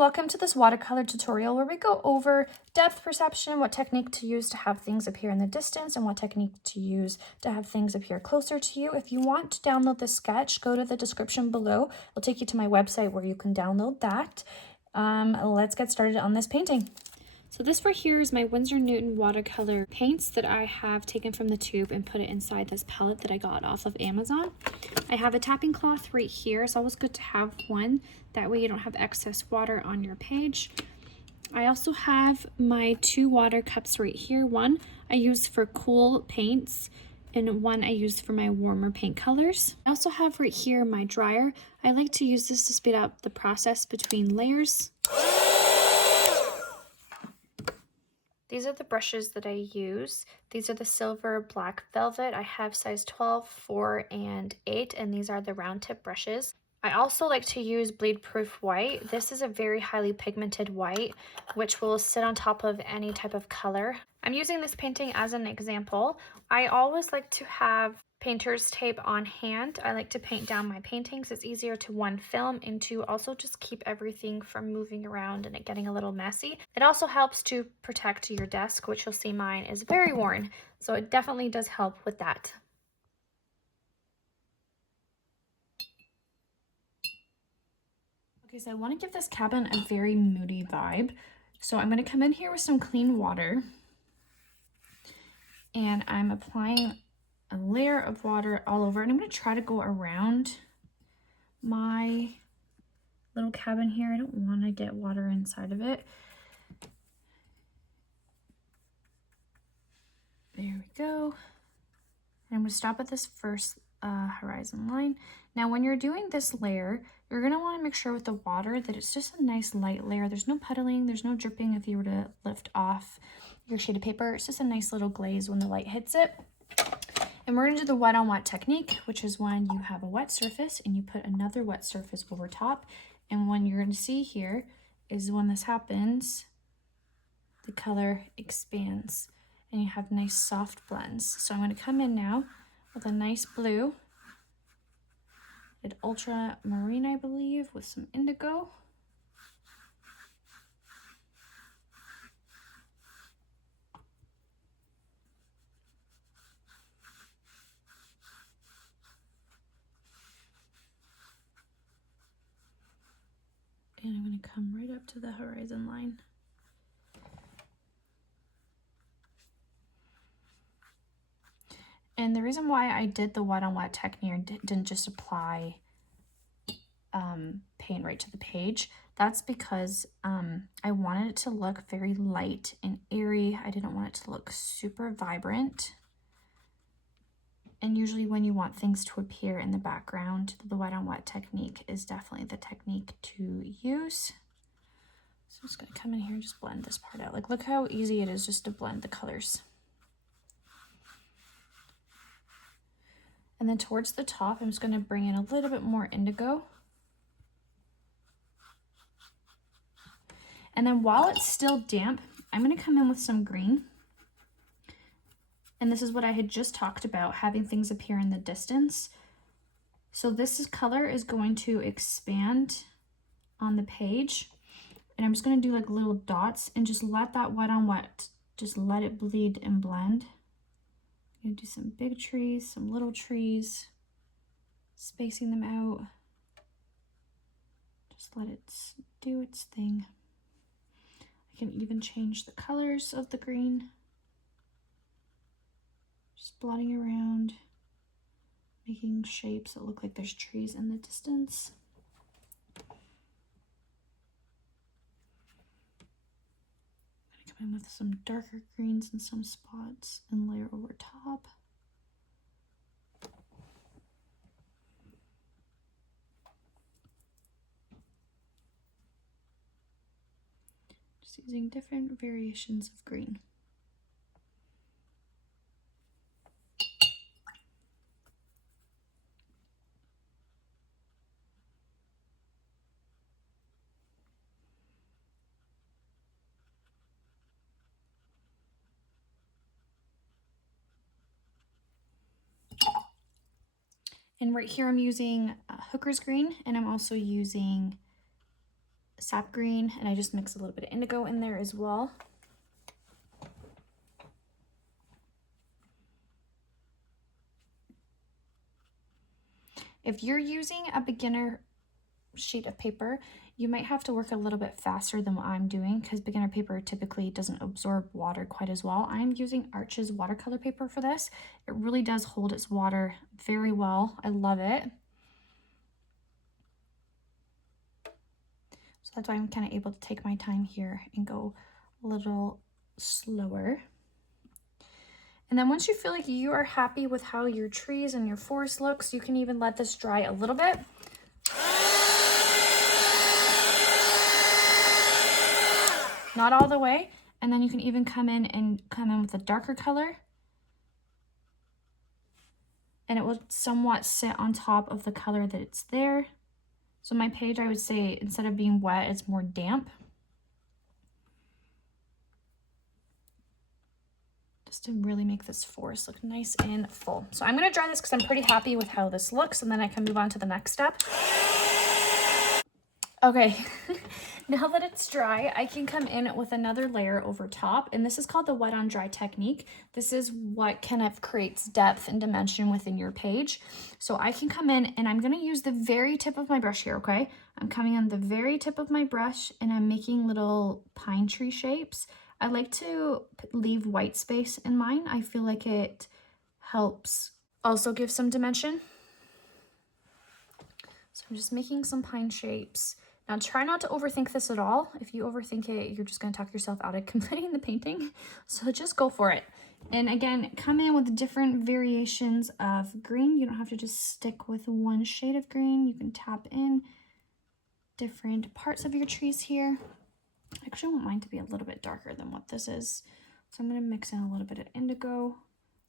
welcome to this watercolor tutorial where we go over depth perception, what technique to use to have things appear in the distance, and what technique to use to have things appear closer to you. If you want to download the sketch, go to the description below. It'll take you to my website where you can download that. Let's get started on this painting. So this right here is my Winsor Newton watercolor paints that I have taken from the tube and put it inside this palette that I got off of Amazon. I have a tapping cloth right here. It's always good to have one. That way you don't have excess water on your page. I also have my two water cups right here. One I use for cool paints and one I use for my warmer paint colors. I also have right here my dryer. I like to use this to speed up the process between layers. These are the brushes that I use. These are the silver black velvet. I have size 12, 4, and 8, and these are the round tip brushes. I also like to use bleed proof white. This is a very highly pigmented white, which will sit on top of any type of color. I'm using this painting as an example. I always like to have painter's tape on hand. I like to paint down my paintings. It's easier to one, film, and to also just keep everything from moving around and it getting a little messy. It also helps to protect your desk, which you'll see mine is very worn. So it definitely does help with that. Okay, so I want to give this cabin a very moody vibe. So I'm going to come in here with some clean water. And I'm applying a layer of water all over, and I'm going to try to go around my little cabin here. I don't want to get water inside of it. There we go. And I'm going to stop at this first horizon line. Now when you're doing this layer, you're going to want to make sure with the water that it's just a nice light layer. There's no puddling, there's no dripping if you were to lift off your sheet of paper. It's just a nice little glaze when the light hits it. And we're going to do the wet on wet technique, which is when you have a wet surface and you put another wet surface over top. And when you're going to see here is when this happens, the color expands and you have nice soft blends. So I'm going to come in now with a nice blue, an ultramarine, I believe, with some indigo. And I'm going to come right up to the horizon line. And the reason why I did the wet on wet technique and didn't just apply paint right to the page, that's because I wanted it to look very light and airy. I didn't want it to look super vibrant. And usually when you want things to appear in the background, the wet on wet technique is definitely the technique to use. So I'm just going to come in here and just blend this part out. Like, look how easy it is just to blend the colors. And then towards the top, I'm just going to bring in a little bit more indigo. And then while it's still damp, I'm going to come in with some green. And this is what I had just talked about, having things appear in the distance. So this color is going to expand on the page. And I'm just going to do like little dots and just let that wet on wet, just let it bleed and blend. I'm going to do some big trees, some little trees, spacing them out. Just let it do its thing. I can even change the colors of the green. Just blotting around, making shapes that look like there's trees in the distance. I'm gonna come in with some darker greens in some spots and layer over top. Just using different variations of green. And right here I'm using hooker's green, and I'm also using sap green, and I just mix a little bit of indigo in there as well. If you're using a beginner sheet of paper, you might have to work a little bit faster than what I'm doing because beginner paper typically doesn't absorb water quite as well. I'm using Arch's watercolor paper for this. It really does hold its water very well. I love it. So that's why I'm kind of able to take my time here and go a little slower. And then once you feel like you are happy with how your trees and your forest looks, you can even let this dry a little bit. Not all the way. And then you can even come in with a darker color. And it will somewhat sit on top of the color that it's there. So my page, I would say, instead of being wet, it's more damp. Just to really make this forest look nice and full. So I'm gonna dry this because I'm pretty happy with how this looks, and then I can move on to the next step. Okay, now that it's dry, I can come in with another layer over top, and this is called the wet on dry technique. This is what kind of creates depth and dimension within your page. So I can come in and I'm gonna use the very tip of my brush here, okay? I'm coming on the very tip of my brush and I'm making little pine tree shapes. I like to leave white space in mine. I feel like it helps also give some dimension. So I'm just making some pine shapes. Now try not to overthink this at all. If you overthink it, you're just gonna talk yourself out of completing the painting. So just go for it. And again, come in with different variations of green. You don't have to just stick with one shade of green. You can tap in different parts of your trees here. I actually want mine to be a little bit darker than what this is. So I'm gonna mix in a little bit of indigo,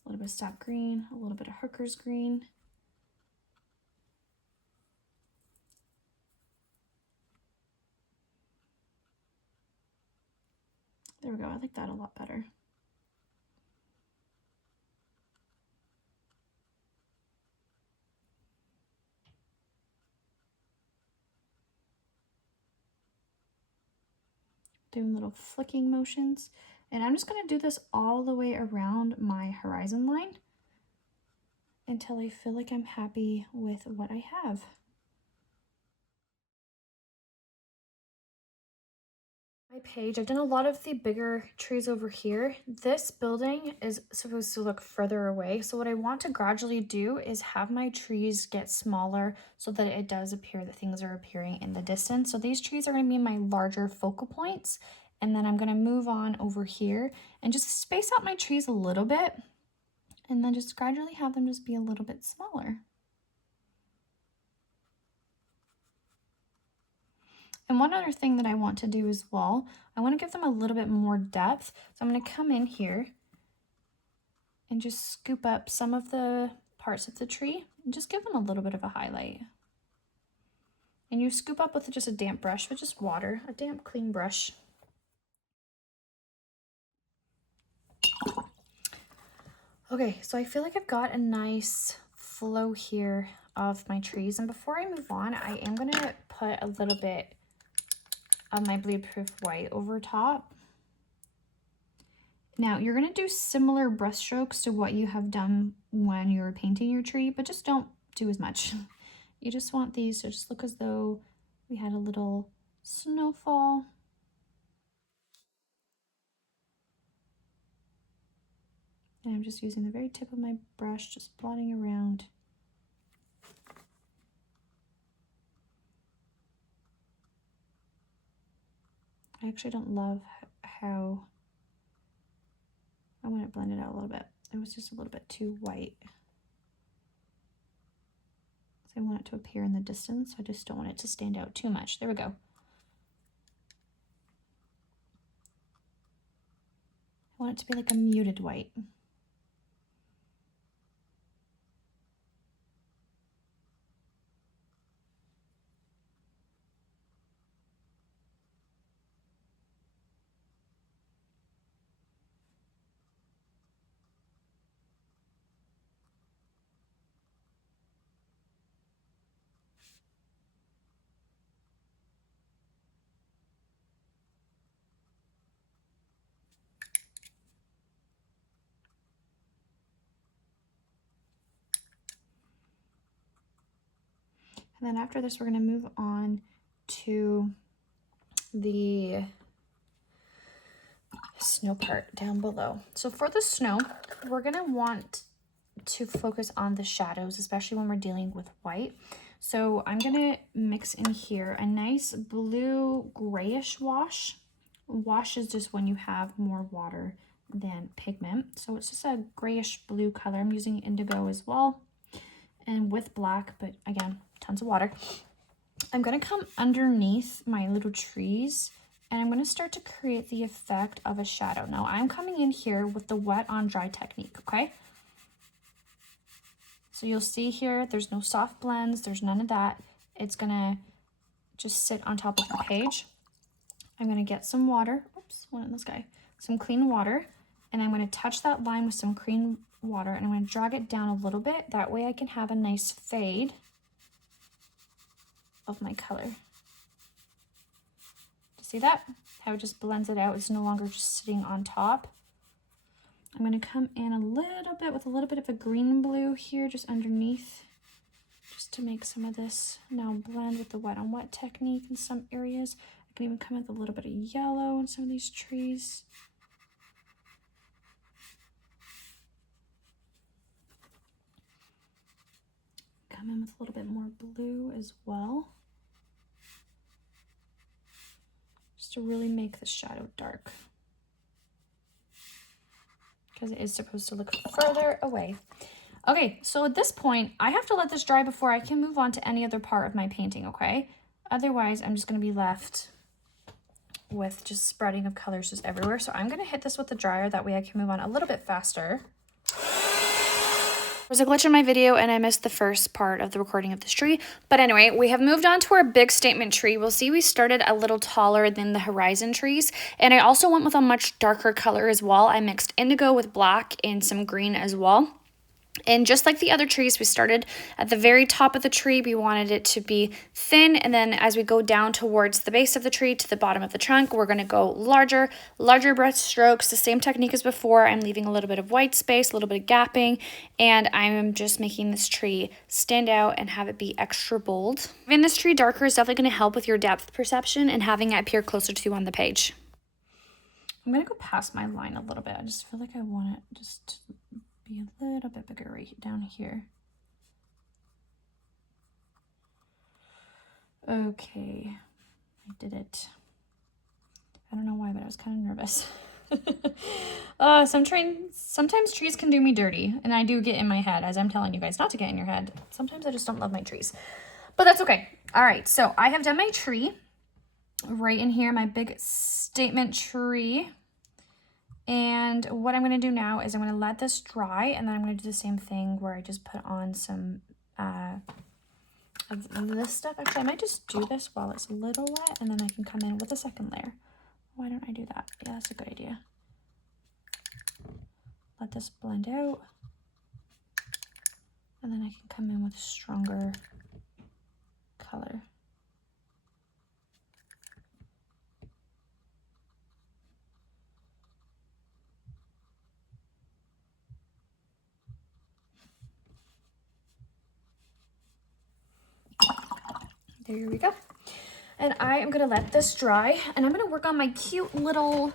a little bit of sap green, a little bit of hooker's green. There we go, I like that a lot better. Doing little flicking motions. And I'm just gonna do this all the way around my horizon line until I feel like I'm happy with what I have. My page, I've done a lot of the bigger trees over here. This building is supposed to look further away. So what I want to gradually do is have my trees get smaller so that it does appear that things are appearing in the distance. So these trees are going to be my larger focal points. And then I'm going to move on over here and just space out my trees a little bit. And then just gradually have them just be a little bit smaller. And one other thing that I want to do as well, I want to give them a little bit more depth. So I'm going to come in here and just scoop up some of the parts of the tree and just give them a little bit of a highlight. And you scoop up with just a damp brush, with just water, a damp, clean brush. Okay, so I feel like I've got a nice flow here of my trees. And before I move on, I am going to put a little bit of my bleed-proof white over top. Now you're going to do similar brush strokes to what you have done when you're painting your tree, but just don't do as much. You just want these to just look as though we had a little snowfall. And I'm just using the very tip of my brush, just blotting around. I actually don't love how I want it blended out a little bit. It was just a little bit too white. So I want it to appear in the distance. I just don't want it to stand out too much. There we go. I want it to be like a muted white. And then after this, we're gonna move on to the snow part down below. So for the snow, we're gonna want to focus on the shadows, especially when we're dealing with white. So I'm gonna mix in here a nice blue grayish wash. Wash is just when you have more water than pigment. So it's just a grayish blue color. I'm using indigo as well and with black, but again, tons of water. I'm gonna come underneath my little trees and I'm gonna start to create the effect of a shadow. Now I'm coming in here with the wet on dry technique, okay? So you'll see here, there's no soft blends, there's none of that. It's gonna just sit on top of the page. I'm gonna get some water, oops, one in the sky, some clean water, and I'm gonna touch that line with some clean water and I'm gonna drag it down a little bit. That way I can have a nice fade of my color. See that? How it just blends it out. It's no longer just sitting on top. I'm going to come in a little bit with a little bit of a green blue here just underneath, just to make some of this now blend with the wet on wet technique in some areas. I can even come in with a little bit of yellow in some of these trees. Come in with a little bit more blue as well, just to really make the shadow dark, because it is supposed to look further away. Okay, so at this point, I have to let this dry before I can move on to any other part of my painting, okay? Otherwise, I'm just gonna be left with just spreading of colors just everywhere. So I'm gonna hit this with the dryer, that way I can move on a little bit faster. There was a glitch in my video and I missed the first part of the recording of this tree. But anyway, we have moved on to our big statement tree. We'll see we started a little taller than the horizon trees. And I also went with a much darker color as well. I mixed indigo with black and some green as well. And just like the other trees, we started at the very top of the tree. We wanted it to be thin, and then as we go down towards the base of the tree to the bottom of the trunk, we're going to go larger brush strokes, the same technique as before. I'm leaving a little bit of white space, a little bit of gapping, and I'm just making this tree stand out and have it be extra bold. Having this tree darker is definitely going to help with your depth perception and having it appear closer to you on the page. I'm going to go past my line a little bit. I just feel like I want it just be a little bit bigger right down here. Okay, I did it. I don't know why, but I was kind of nervous. Sometimes trees can do me dirty, and I do get in my head, as I'm telling you guys not to get in your head. Sometimes I just don't love my trees, but that's okay. All right, so I have done my tree right in here, my big statement tree. And what I'm going to do now is I'm going to let this dry, and then I'm going to do the same thing where I just put on some of this stuff. Actually, I might just do this while it's a little wet, and then I can come in with a second layer. Why don't I do that? Yeah, that's a good idea. Let this blend out, and then I can come in with a stronger color. There we go. And I am going to let this dry, and I'm going to work on my cute little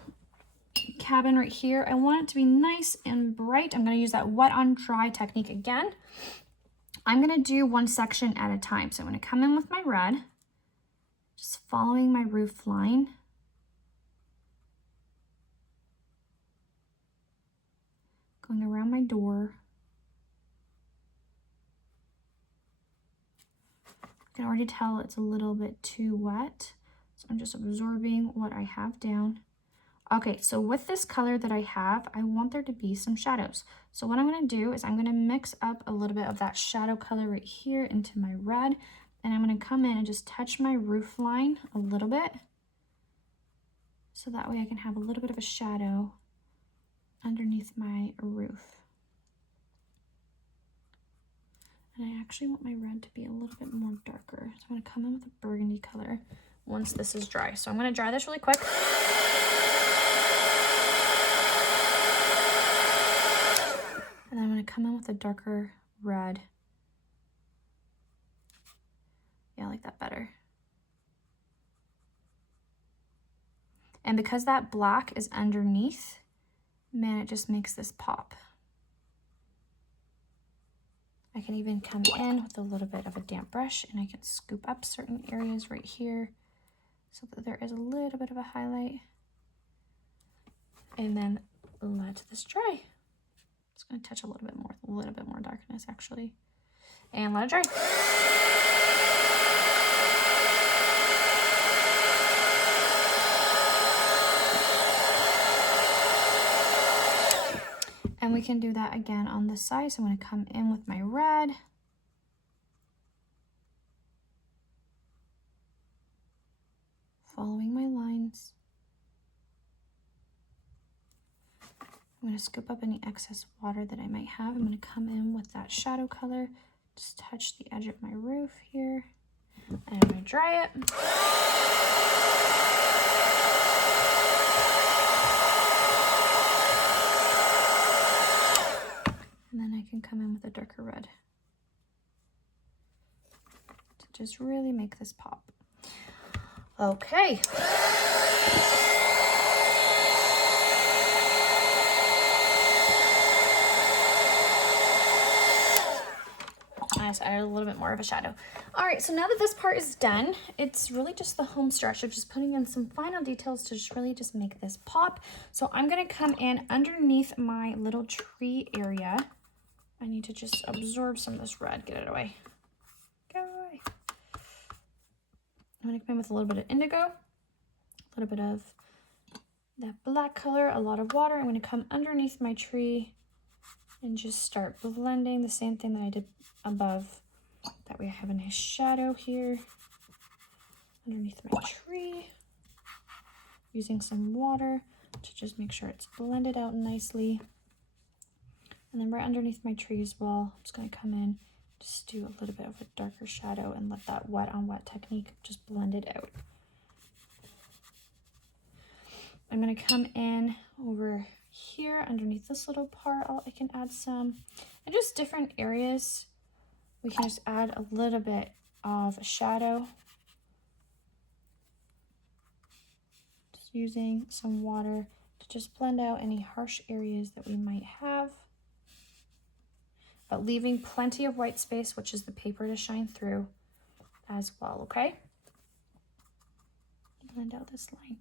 cabin right here. I want it to be nice and bright. I'm going to use that wet on dry technique again. I'm going to do one section at a time. So I'm going to come in with my red, just following my roof line. Going around my door. I can already tell it's a little bit too wet, so I'm just absorbing what I have down. Okay, so with this color that I have, I want there to be some shadows. So what I'm going to do is I'm going to mix up a little bit of that shadow color right here into my red, and I'm going to come in and just touch my roof line a little bit, so that way I can have a little bit of a shadow underneath my roof. And I actually want my red to be a little bit more darker. So I'm going to come in with a burgundy color once this is dry. So I'm going to dry this really quick. And then I'm going to come in with a darker red like that better. And because that black is underneath, man, it just makes this pop. I can even come in with a little bit of a damp brush and I can scoop up certain areas right here so that there is a little bit of a highlight. And then let this dry. Just gonna touch a little bit more darkness actually. And let it dry. And we can do that again on this side. So I'm going to come in with my red. Following my lines. I'm going to scoop up any excess water that I might have. I'm going to come in with that shadow color. Just touch the edge of my roof here. And I'm going to dry it. And then I can come in with a darker red to just really make this pop. Okay. I just added a little bit more of a shadow. All right, so now that this part is done, it's really just the home stretch of just putting in some final details to just really just make this pop. So I'm gonna come in underneath my little tree area. I need to just absorb some of this red, get it away. Go away. I'm gonna come in with a little bit of indigo, a little bit of that black color, a lot of water. I'm gonna come underneath my tree and just start blending the same thing that I did above. That way I have a nice shadow here underneath my tree. Using some water to just make sure it's blended out nicely. And then right underneath my tree as well, I'm just gonna come in, just do a little bit of a darker shadow and let that wet on wet technique just blend it out. I'm gonna come in over here underneath this little part. I can add some, and just different areas. We can just add a little bit of a shadow. Just using some water to just blend out any harsh areas that we might have. But leaving plenty of white space, which is the paper to shine through as well, okay? Blend out this line.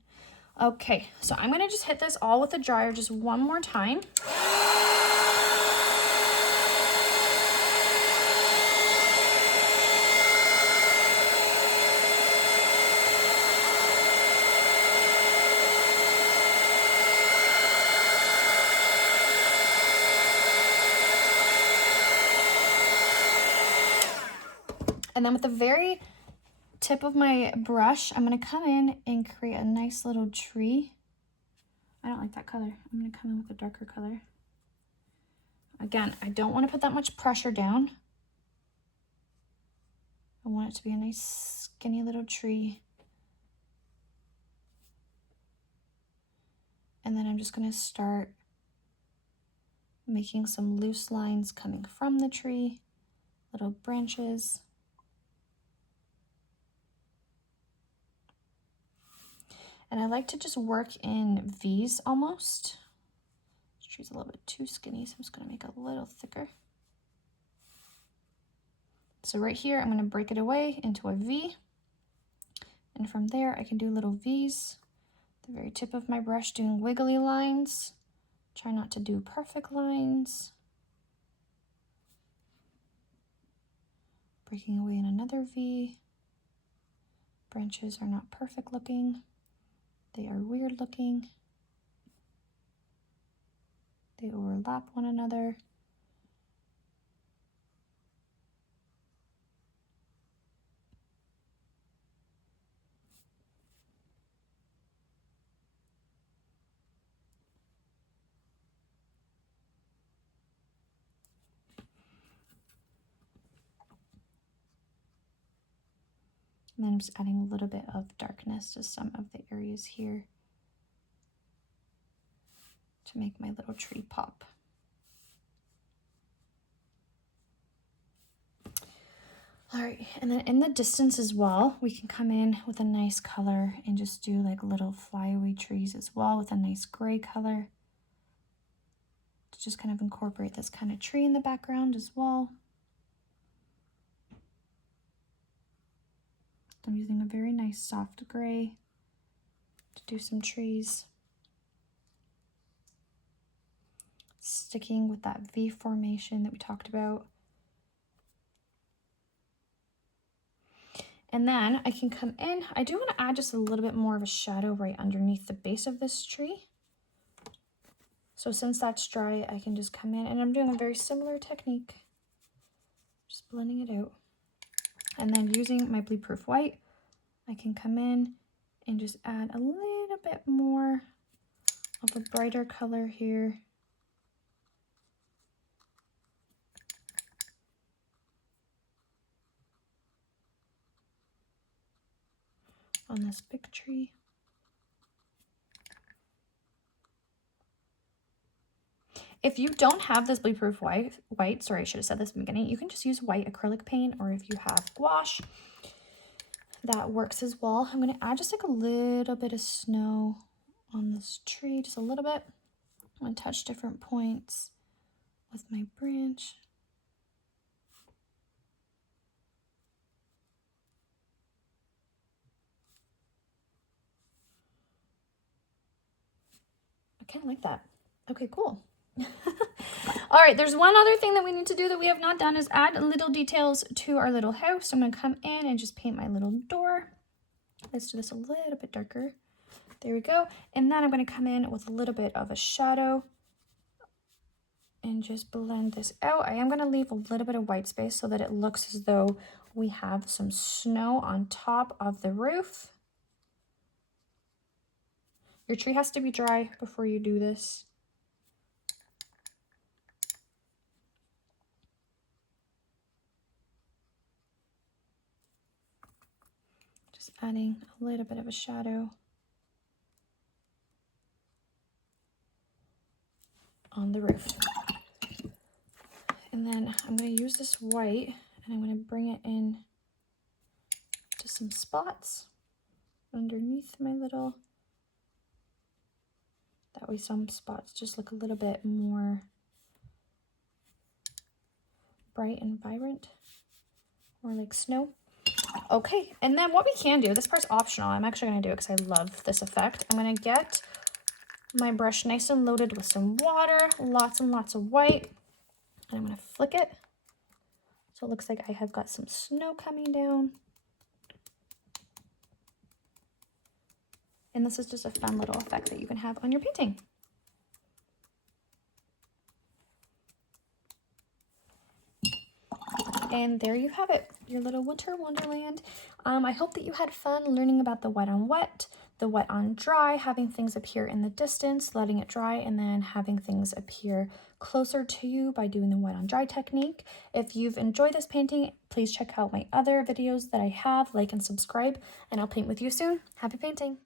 Okay, so I'm gonna just hit this all with the dryer just one more time. And then with the very tip of my brush, I'm gonna come in and create a nice little tree. I don't like that color. I'm gonna come in with a darker color. Again, I don't wanna put that much pressure down. I want it to be a nice skinny little tree. And then I'm just gonna start making some loose lines coming from the tree, little branches. And I like to just work in V's almost. This tree's a little bit too skinny, so I'm just gonna make it a little thicker. So right here, I'm gonna break it away into a V. And from there, I can do little V's. The very tip of my brush, doing wiggly lines. Try not to do perfect lines. Breaking away in another V. Branches are not perfect looking. They are weird looking. They overlap one another. And then I'm just adding a little bit of darkness to some of the areas here to make my little tree pop. All right, and then in the distance as well, we can come in with a nice color and just do like little flyaway trees as well with a nice gray color to just kind of incorporate this kind of tree in the background as well. I'm using a very nice soft gray to do some trees. Sticking with that V formation that we talked about. And then I can come in, I do want to add just a little bit more of a shadow right underneath the base of this tree. So since that's dry, I can just come in and I'm doing a very similar technique. Just blending it out. And then using my bleed proof white, I can come in and just add a little bit more of a brighter color here. On this big tree. If you don't have this bleed proof white, sorry, I should have said this in the beginning, you can just use white acrylic paint, or if you have gouache, that works as well. I'm going to add just like a little bit of snow on this tree, just a little bit. I'm going to touch different points with my branch. I kind of like that. Okay, cool. All right, there's one other thing that we need to do that we have not done is add little details to our little house. I'm going to come in and just paint my little door. Let's do this a little bit darker. There we go. And then I'm going to come in with a little bit of a shadow and just blend this out. I am going to leave a little bit of white space so that it looks as though we have some snow on top of the roof. Your tree has to be dry before you do this. Just adding a little bit of a shadow on the roof. And then I'm going to use this white and I'm going to bring it in to some spots underneath my little, that way some spots just look a little bit more bright and vibrant, or like snow. Okay, and then what we can do, this part's optional, I'm actually going to do it because I love this effect. I'm going to get my brush nice and loaded with some water, lots and lots of white, and I'm going to flick it so it looks like I have got some snow coming down. And this is just a fun little effect that you can have on your painting. And there you have it, your little winter wonderland. I hope that you had fun learning about the wet on wet, the wet on dry, having things appear in the distance, letting it dry, and then having things appear closer to you by doing the wet on dry technique. If you've enjoyed this painting, please check out my other videos that I have, like and subscribe, and I'll paint with you soon. Happy painting!